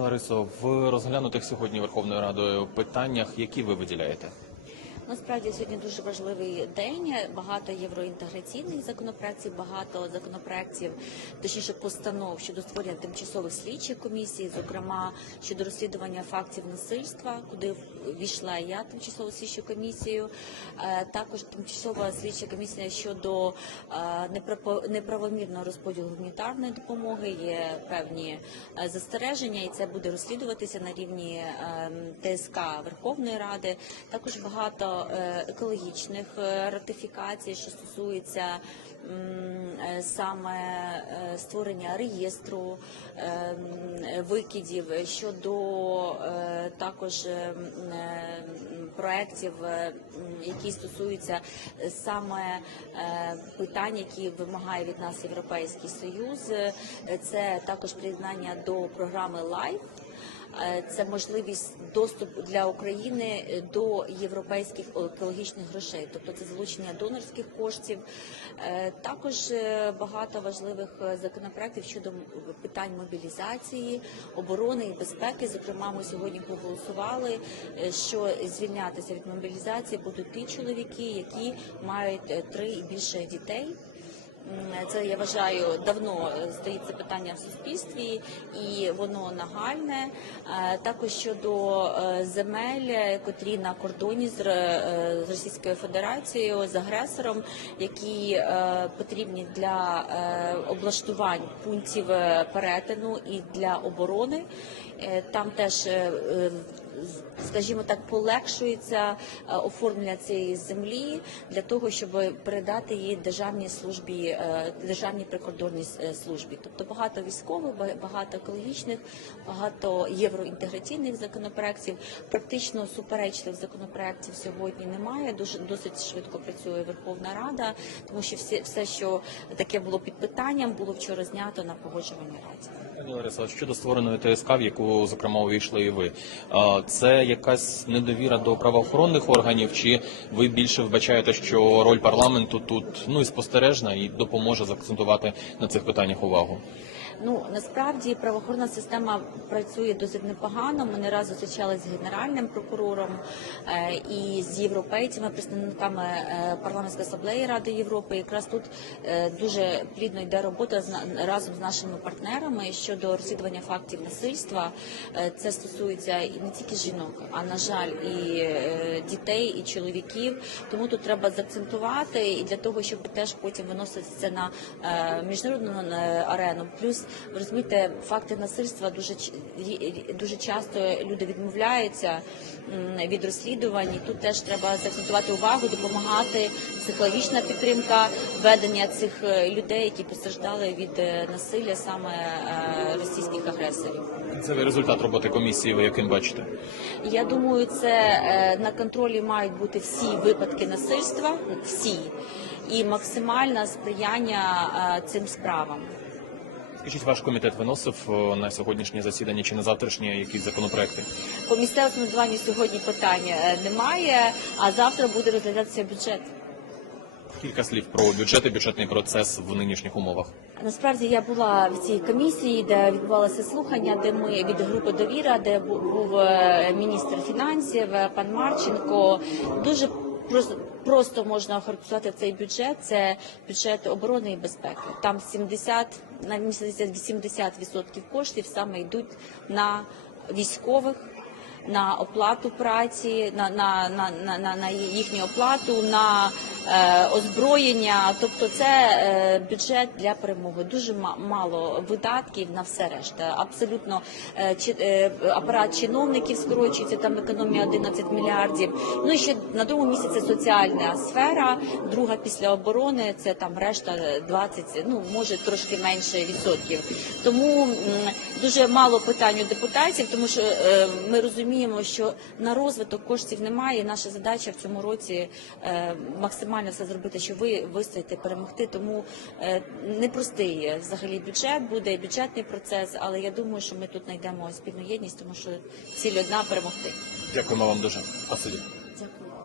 Ларисо, в розглянутих сьогодні Верховною Радою питаннях, які ви виділяєте? Насправді сьогодні дуже важливий день. Багато євроінтеграційних законопроєктів, багато законопроєктів, точніше постанов щодо створення тимчасових слідчих комісій, зокрема щодо розслідування фактів насильства, куди війшла я тимчасову слідчу комісію. Е, Також тимчасова слідча комісія щодо е, неправомірного розподілу гуманітарної допомоги. Є певні е, застереження, і це буде розслідуватися на рівні ем, ТСК Верховної Ради. Також багато екологічних е, ратифікацій, що стосується е, саме е, створення реєстру е, викидів щодо е, також е, е, проєктів, е, які стосуються е, саме е, питань, які вимагає від нас Європейський Союз. Е, Це також приєднання до програми LIFE. Е, Це можливість доступу для України е, до європейських екологічних грошей, тобто це залучення донорських коштів. Е, Також багато важливих законопроєктів щодо питань мобілізації, оборони і безпеки. Зокрема, ми сьогодні проголосували, що звільнятися від мобілізації будуть ті чоловіки, які мають три і більше дітей. М, Це я вважаю давно е, стоїть це питання в суспільстві, і воно нагальне. Е, Також щодо е, земель, е, котрі на кордоні з, е, Російською Федерацією з агресором, які е, потрібні для е, облаштувань пунктів е, перетину і для оборони. Е, Там теж е, е, скажімо так, полегшується е, оформлення цієї землі для того, щоб передати її державній службі, е, державній прикордонній е, службі. Тобто багато військових, багато екологічних, багато євроінтеграційних законопроєктів. Практично суперечливих законопроєктів сьогодні немає. Дуже досить швидко працює Верховна Рада, тому що все, все, що таке було під питанням, було вчора знято на погоджуваній раді. Лариса, щодо створеної ТСК, в яку зокрема увійшли і ви, це якась недовіра до правоохоронних органів, чи ви більше вбачаєте, що роль парламенту тут ну і спостережна і допоможе заакцентувати на цих питаннях увагу? Ну насправді правоохоронна система працює досить непогано. Ми не раз зустрічалися з генеральним прокурором е, і з європейцями, представниками е, парламентської асамблеї Ради Європи. Якраз тут е, дуже плідно йде робота з разом з нашими партнерами щодо розслідування фактів насильства. Е, Це стосується і не тільки жінок, а на жаль, і е, дітей, і чоловіків. Тому тут треба заакцентувати і для того, щоб теж потім виносити це на е, міжнародну арену. Плюс розумієте, факти насильства дуже дуже часто люди відмовляються від розслідувань. І тут теж треба заакцентувати увагу, допомагати психологічна підтримка ведення цих людей, які постраждали від насилля саме російських агресорів. Це результат роботи комісії, ви яким бачите? Я думаю, це е, на контролі мають бути всі випадки насильства, всі, і максимальне сприяння е, цим справам. Скажіть, ваш комітет виносив е, на сьогоднішнє засідання чи на завтрашнє якісь законопроекти? По місцевому самоврядуванню сьогодні питань немає, а завтра буде розглядатися бюджет. Кілька слів про бюджет і бюджетний процес в нинішніх умовах. Насправді я була в цій комісії, де відбувалося слухання, де ми від групи довіра, де був е, міністр фінансів е, пан Марченко. Дуже просто, можна охарактеризувати цей бюджет. Це бюджет оборони і безпеки. Там 70, на 80% коштів саме йдуть на військових. На оплату праці, на, на, на, на, на, їхню оплату, на озброєння. Тобто це е, бюджет для перемоги. Дуже ма- мало видатків на все решта. Абсолютно е, е, апарат чиновників скорочується, там економія 11 мільярдів. Ну і ще на другому місці це соціальна сфера, друга після оборони це там решта 20, ну може трошки менше відсотків. Тому дуже мало питань у депутатів, тому що е, ми розуміємо, що на розвиток коштів немає. і Наша задача в цьому році е, максимально все зробити, щоб ви вистояти, перемогти. Тому е, непростий взагалі бюджет буде бюджетний процес, але я думаю, що ми тут знайдемо спільну єдність, тому що ціль одна перемогти. Дякуємо вам дуже. Спасибі.